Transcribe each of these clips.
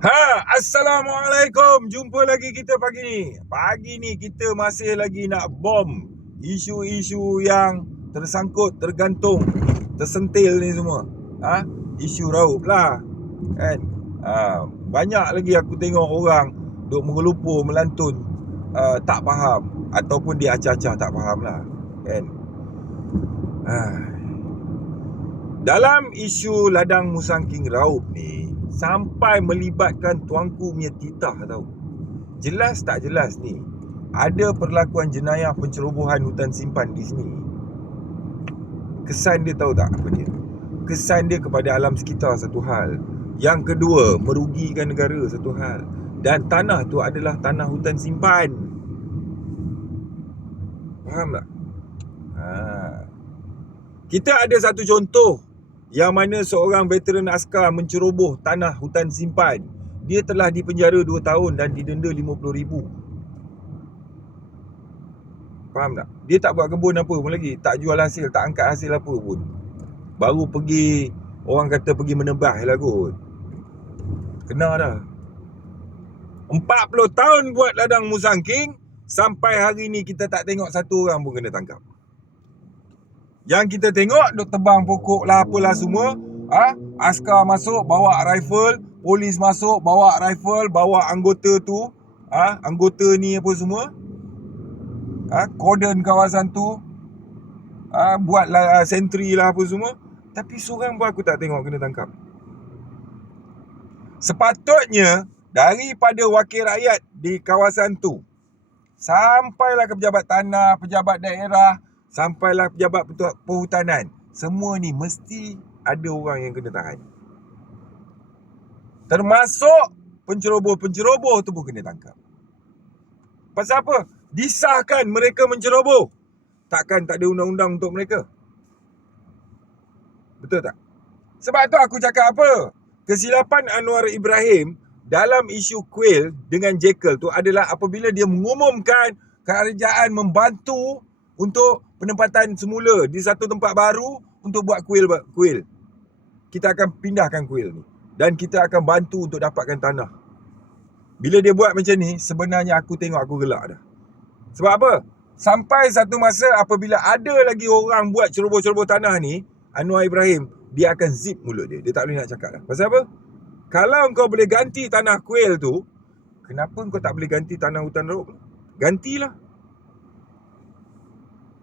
Ha, Assalamualaikum. Jumpa lagi kita pagi ni. Pagi ni kita masih lagi nak bom isu-isu yang tersangkut, tergantung, tersentil ni semua. Ha? Isu raup lah. Kan? Ha, banyak lagi aku tengok orang duk mengelupur, melantun uh, tak faham ataupun dia acah-acah tak faham lah. Kan? Ha. Dalam isu ladang musangking raup ni, sampai melibatkan tuanku punya titah tau. Jelas tak jelas ni. Ada perlakuan jenayah pencerobohan hutan simpan di sini. Kesan dia tahu tak apa dia? Kesan dia kepada alam sekitar satu hal. Yang kedua, merugikan negara satu hal. Dan tanah tu adalah tanah hutan simpan. Faham tak? Ha. Kita ada satu contoh yang mana seorang veteran askar menceroboh tanah hutan simpan. Dia telah dipenjara 2 tahun dan didenda RM50,000. Faham tak? Dia tak buat kebun apa pun lagi. Tak jual hasil, tak angkat hasil apa pun. Baru pergi, orang kata pergi menebah lah kot. Kena dah. 40 tahun buat ladang musangking, sampai hari ni kita tak tengok satu orang pun kena tangkap. Yang kita tengok duk tebang pokok lah apalah semua. Ah, ha? askar masuk bawa rifle, polis masuk bawa rifle, bawa anggota tu, ah, ha? anggota ni apa semua. Ah, ha? cordon kawasan tu. Ah, ha? buatlah uh, sentry lah apa semua. Tapi seorang pun aku tak tengok kena tangkap. Sepatutnya daripada wakil rakyat di kawasan tu sampailah ke pejabat tanah, pejabat daerah, sampailah pejabat perhutanan. Semua ni mesti ada orang yang kena tahan. Termasuk penceroboh-penceroboh tu pun kena tangkap. Pasal apa? Disahkan mereka menceroboh. Takkan tak ada undang-undang untuk mereka? Betul tak? Sebab tu aku cakap apa? Kesilapan Anwar Ibrahim dalam isu kuil dengan Jekyll tu adalah apabila dia mengumumkan kerajaan membantu untuk penempatan semula di satu tempat baru untuk buat kuil kuil. Kita akan pindahkan kuil ni dan kita akan bantu untuk dapatkan tanah. Bila dia buat macam ni, sebenarnya aku tengok aku gelak dah. Sebab apa? Sampai satu masa apabila ada lagi orang buat ceroboh-ceroboh tanah ni, Anwar Ibrahim, dia akan zip mulut dia. Dia tak boleh nak cakap dah. Pasal apa? Kalau kau boleh ganti tanah kuil tu, kenapa kau tak boleh ganti tanah hutan raup? Gantilah.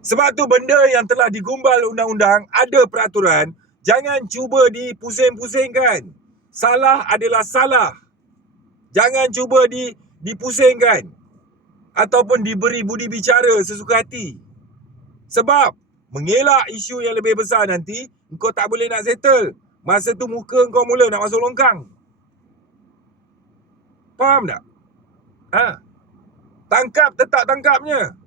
Sebab tu benda yang telah digumbal undang-undang ada peraturan jangan cuba dipusing-pusingkan. Salah adalah salah. Jangan cuba di dipusingkan ataupun diberi budi bicara sesuka hati. Sebab mengelak isu yang lebih besar nanti kau tak boleh nak settle. Masa tu muka kau mula nak masuk longkang. Faham tak? Ha? Tangkap tetap tangkapnya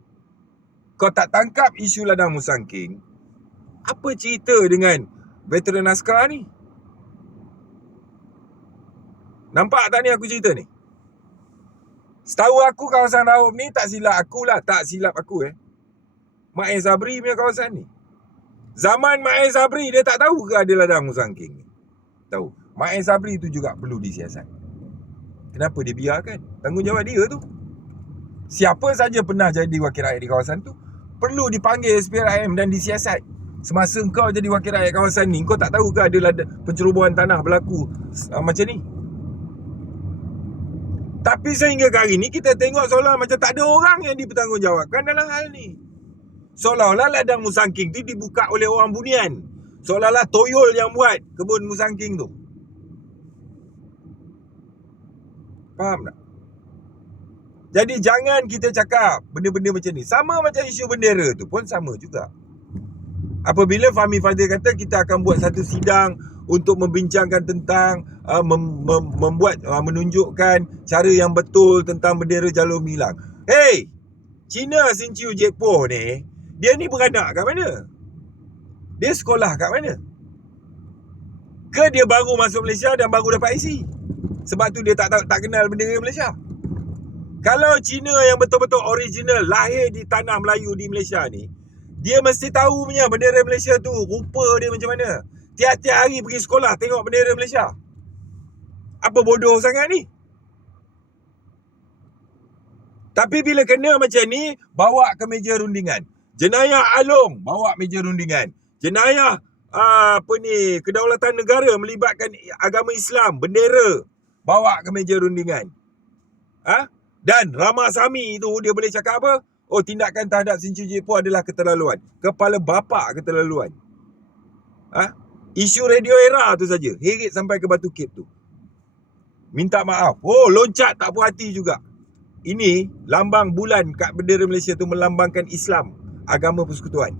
kau tak tangkap isu ladang musangking, apa cerita dengan veteran askar ni? Nampak tak ni aku cerita ni? Setahu aku kawasan Raup ni tak silap aku lah. Tak silap aku eh. Mak Zabri punya kawasan ni. Zaman Mak Zabri dia tak tahu ke ada ladang musangking ni. Tahu. Mak Zabri tu juga perlu disiasat. Kenapa dia biarkan? Tanggungjawab dia tu. Siapa saja pernah jadi wakil rakyat di kawasan tu perlu dipanggil SPRM dan disiasat. Semasa kau jadi wakil rakyat kawasan ni, kau tak tahu ke ada pencerobohan tanah berlaku uh, macam ni? Tapi sehingga hari ni kita tengok seolah macam tak ada orang yang dipertanggungjawabkan dalam hal ni. Seolah-olah ladang musangking tu dibuka oleh orang bunian. Seolah-olah toyol yang buat kebun musangking tu. Faham tak? Jadi jangan kita cakap benda-benda macam ni. Sama macam isu bendera tu pun sama juga. Apabila Fahmi Fadil kata kita akan buat satu sidang untuk membincangkan tentang uh, mem- mem- membuat uh, menunjukkan cara yang betul tentang bendera jalur milang. Hey, Cina Sin Chiu Jepo ni, dia ni beranak kat mana? Dia sekolah kat mana? Ke dia baru masuk Malaysia dan baru dapat IC? Sebab tu dia tak tak, tak kenal bendera Malaysia. Kalau Cina yang betul-betul original lahir di tanah Melayu di Malaysia ni, dia mesti tahu punya bendera Malaysia tu, rupa dia macam mana. Tiap-tiap hari pergi sekolah tengok bendera Malaysia. Apa bodoh sangat ni? Tapi bila kena macam ni, bawa ke meja rundingan. Jenayah Along, bawa meja rundingan. Jenayah uh, apa ni, kedaulatan negara melibatkan agama Islam, bendera, bawa ke meja rundingan. Ha? Dan Ramasami tu dia boleh cakap apa? Oh, tindakan terhadap Sinci Jipo adalah keterlaluan. Kepala bapa keterlaluan. Ha? Isu radio era tu saja. Heret sampai ke Batu Cape tu. Minta maaf. Oh, loncat tak puas hati juga. Ini lambang bulan kat bendera Malaysia tu melambangkan Islam, agama persekutuan.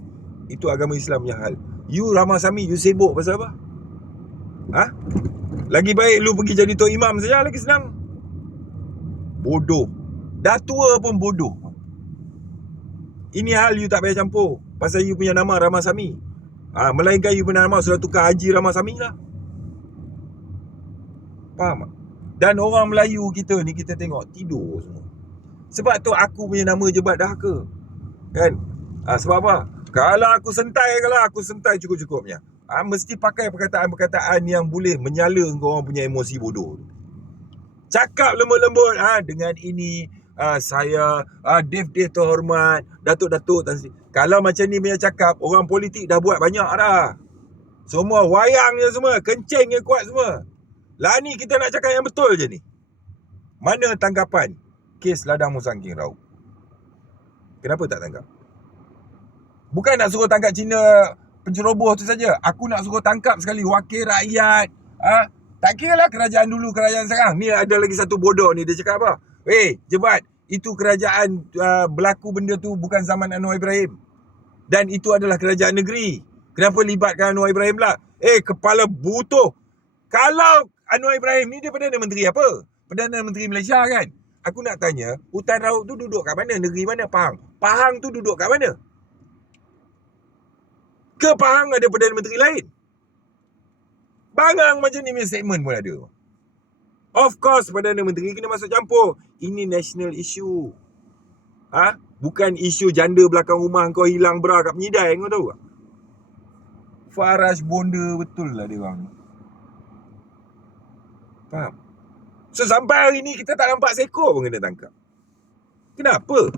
Itu agama Islam yang hal. You Ramasami, you sibuk pasal apa? Ha? Lagi baik lu pergi jadi tok imam saja lagi senang. Bodoh. Dah tua pun bodoh. Ini hal you tak payah campur. Pasal you punya nama Ramasami. Ah, ha, melainkan you punya nama sudah tukar Haji Ramasami lah. Faham tak? Dan orang Melayu kita ni kita tengok tidur semua. Sebab tu aku punya nama jebat dah ke? Kan? Ha, sebab apa? Kalau aku sentai kalau aku sentai cukup-cukupnya. Ha, mesti pakai perkataan-perkataan yang boleh menyala orang punya emosi bodoh Cakap lembut-lembut ha, dengan ini ha, saya ha, Dev Dev terhormat, Datuk-datuk Kalau macam ni punya cakap, orang politik dah buat banyak dah. Semua wayangnya semua, kencingnya kuat semua. Lah ni kita nak cakap yang betul je ni. Mana tanggapan? kes ladang musangking rau. Kenapa tak tangkap? Bukan nak suruh tangkap Cina penceroboh tu saja. Aku nak suruh tangkap sekali wakil rakyat. Ha? Tak kira lah kerajaan dulu, kerajaan sekarang. Ni ada lagi satu bodoh ni. Dia cakap apa? Weh, jebat. Itu kerajaan uh, berlaku benda tu bukan zaman Anwar Ibrahim. Dan itu adalah kerajaan negeri. Kenapa libatkan Anwar Ibrahim pula? Eh, kepala butuh. Kalau Anwar Ibrahim ni dia Perdana Menteri apa? Perdana Menteri Malaysia kan? aku nak tanya, hutan raut tu duduk kat mana? Negeri mana Pahang? Pahang tu duduk kat mana? Ke Pahang ada Perdana Menteri lain? Bangang macam ni punya statement pun ada. Of course Perdana Menteri kena masuk campur. Ini national issue. Ha? Bukan isu janda belakang rumah kau hilang bra kat penyidai kau tahu tak? Faraj bonda betul lah dia orang. Faham? So sampai hari ni kita tak nampak seekor pun kena tangkap. Kenapa?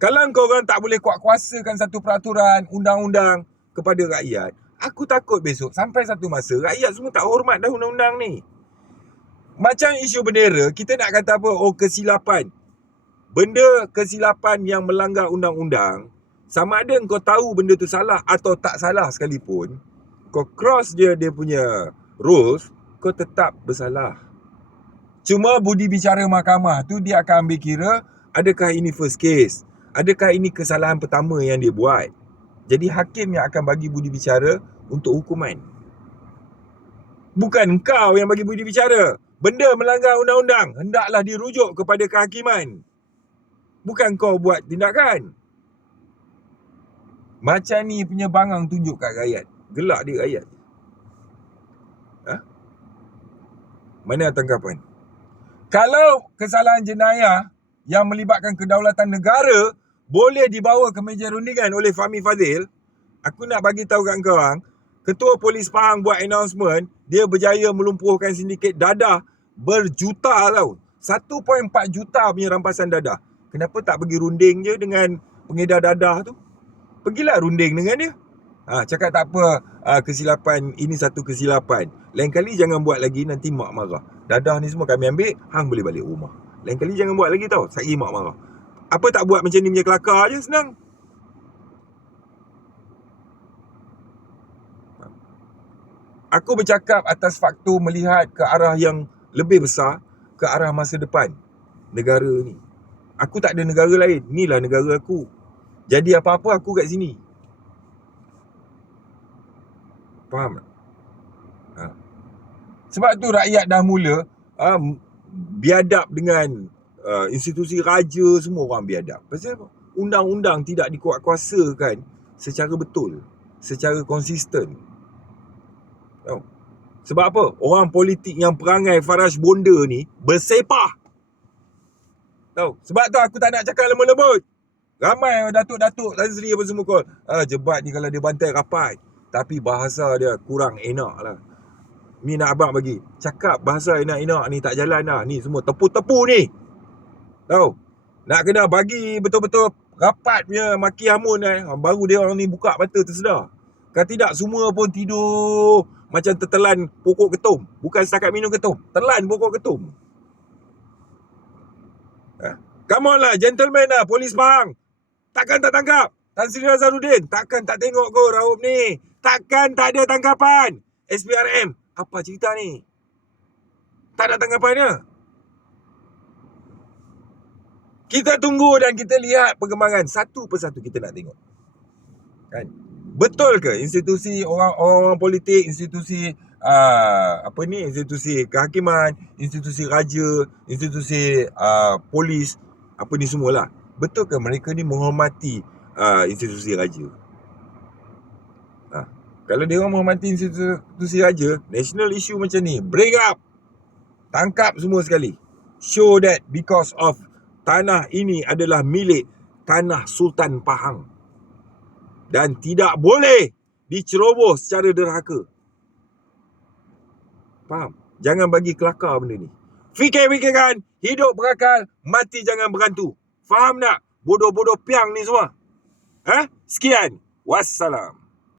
Kalau kau orang tak boleh kuat kuasakan satu peraturan, undang-undang kepada rakyat, aku takut besok sampai satu masa rakyat semua tak hormat dah undang-undang ni. Macam isu bendera, kita nak kata apa? Oh kesilapan. Benda kesilapan yang melanggar undang-undang, sama ada kau tahu benda tu salah atau tak salah sekalipun, kau cross dia dia punya rules, kau tetap bersalah. Cuma budi bicara mahkamah tu dia akan ambil kira adakah ini first case? Adakah ini kesalahan pertama yang dia buat? Jadi hakim yang akan bagi budi bicara untuk hukuman. Bukan kau yang bagi budi bicara. Benda melanggar undang-undang hendaklah dirujuk kepada kehakiman. Bukan kau buat tindakan. Macam ni punya bangang tunjuk kat rakyat. Gelak dia rakyat. Ha? Mana tanggapan? Kalau kesalahan jenayah yang melibatkan kedaulatan negara boleh dibawa ke meja rundingan oleh Fahmi Fadil, aku nak bagi tahu kat kau orang, Ketua Polis Pahang buat announcement, dia berjaya melumpuhkan sindiket dadah berjuta tau. 1.4 juta punya rampasan dadah. Kenapa tak pergi runding je dengan pengedar dadah tu? Pergilah runding dengan dia. Ha, cakap tak apa ha, kesilapan ini satu kesilapan. Lain kali jangan buat lagi nanti mak marah. Dadah ni semua kami ambil, hang boleh balik rumah. Lain kali jangan buat lagi tau. Saya mak marah. Apa tak buat macam ni punya kelakar je senang. Aku bercakap atas faktor melihat ke arah yang lebih besar, ke arah masa depan negara ni. Aku tak ada negara lain. Inilah negara aku. Jadi apa-apa aku kat sini. Faham tak? Ha. Sebab tu rakyat dah mula ha, biadab dengan uh, institusi raja semua orang biadab. Pasal? Undang-undang tidak dikuatkuasakan secara betul, secara konsisten. Tahu? Sebab apa? Orang politik yang perangai Faraj Bonda ni bersepah. Tahu? Sebab tu aku tak nak cakap lembut-lembut. Ramai datuk-datuk Tan Sri apa semua call. Ah, jebat ni kalau dia bantai rapat. Tapi bahasa dia kurang enak lah. Ni nak abang bagi. Cakap bahasa enak-enak ni tak jalan dah. Ni semua tepu-tepu ni. Tahu? Nak kena bagi betul-betul rapat punya maki hamun eh. Baru dia orang ni buka mata tersedar. Kalau tidak semua pun tidur macam tertelan pokok ketum. Bukan setakat minum ketum. Telan pokok ketum. Ha? Come on lah, gentleman lah, polis Pahang. Takkan tak tangkap? Tan Sri Nazarudin, takkan tak tengok kau Raub ni. Takkan tak ada tangkapan. SPRM, apa cerita ni? Tak ada tangkapannya. Kita tunggu dan kita lihat perkembangan satu persatu kita nak tengok. Kan? Betul ke institusi orang-orang politik, institusi uh, apa ni, institusi kehakiman, institusi raja, institusi uh, polis, apa ni semualah. Betul ke mereka ni menghormati uh, institusi raja? Ha. Kalau dia orang menghormati institusi raja, national issue macam ni, bring up. Tangkap semua sekali. Show that because of tanah ini adalah milik tanah Sultan Pahang. Dan tidak boleh diceroboh secara derhaka. Faham? Jangan bagi kelakar benda ni. Fikir-fikirkan, hidup berakal, mati jangan berantu. Faham tak? Bodoh-bodoh piang ni semua. Ha? Sekian. Wassalam.